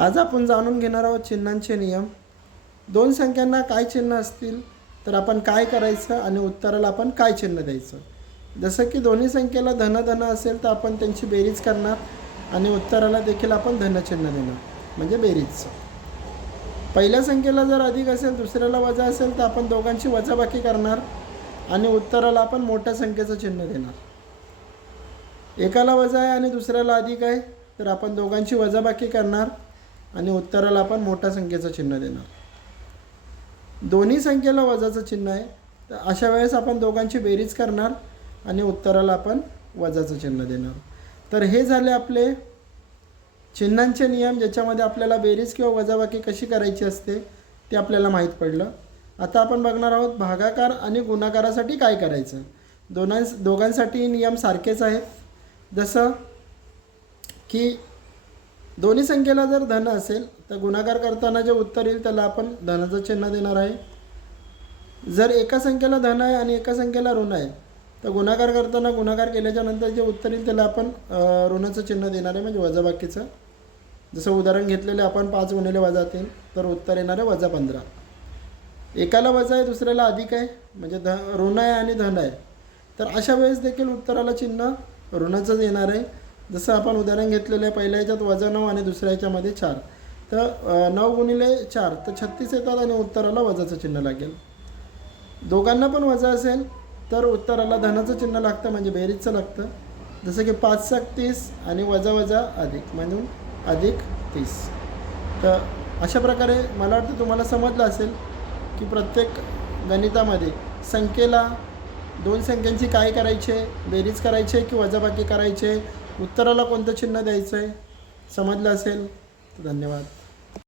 आज आपण जाणून घेणार आहोत चिन्हांचे नियम. दोन संख्यांना काय चिन्ह असतील तर आपण काय करायचं आणि उत्तराला आपण काय चिन्ह द्यायचं. जसं की दोन्ही संख्येला धन धन असेल तर आपण त्यांची बेरीज करणार आणि उत्तराला देखील आपण धनचिन्ह देणार, म्हणजे बेरीज. पहिल्या संख्येला जर अधिक असेल दुसऱ्याला वजा असेल तर आपण दोघांची वजाबाकी करणार आणि उत्तराला आपण मोठ्या संख्येचं चिन्ह देणार. एकाला वजा आहे आणि दुसऱ्याला अधिक आहे तर आपण दोघांची वजाबाकी करणार आणि उत्तराला आपण मोठ्या संख्येचं चिन्ह देणार. दोन्ही संख्येला वजाचं चिन्ह आहे तर अशा वेळेस आपण दोघांची बेरीज करणार आणि उत्तराला आपण वजाचं चिन्ह देणार. तर हे झाले आपले चिन्हांचे नियम, ज्याच्यामध्ये आपल्याला बेरीज किंवा वजाबाकी कशी करायची असते ते आपल्याला माहीत पडलं. आता आपण बघणार आहोत भागाकार आणि गुणाकारासाठी काय करायचं. दोघांसाठी नियम सारखेच आहेत. जसं की दोन्ही संख्येला जर धन असेल तर गुणाकार करताना जे उत्तर येईल त्याला आपण धनाचं चिन्ह देणार आहे. जर एका संख्येला धन आहे आणि एका संख्येला ऋण आहे तर गुणाकार करताना गुणाकार केल्याच्या नंतर जे उत्तर येईल त्याला आपण ऋणाचं चिन्ह देणार आहे, म्हणजे वजाबाकीचं. जसं उदाहरण घेतलेलं आपण 5 गुणिले वजा 3 तर उत्तर येणार आहे -15. एकाला वजा आहे दुसऱ्याला अधिक आहे, म्हणजे ऋण आहे आणि धन आहे, तर अशा वेळेस देखील उत्तराला चिन्ह ऋणाचंच येणार आहे. जसं आपण उदाहरण घेतलेलं आहे, पहिल्या ह्याच्यात -9 आणि दुसऱ्या ह्याच्यामध्ये 4, तर 9 गुणिले 4 तर 36 येतात आणि उत्तराला वजाचं चिन्ह लागेल. दोघांना पण वजा असेल तर उत्तराला धनाचं चिन्ह लागतं, म्हणजे बेरीजचं लागतं. जसं की 5 × 30 आणि वजा वजा अधिक म्हणून +30. तर अशा प्रकारे मला वाटतं तुम्हाला समजलं असेल की प्रत्येक गणितामध्ये संख्येला दोन संख्यांची काय करायचे, बेरीज करायचे की वजाबाकी करायचे, उत्तराला कोणतं चिन्ह द्यायचं आहे, समजलं असेल तर धन्यवाद.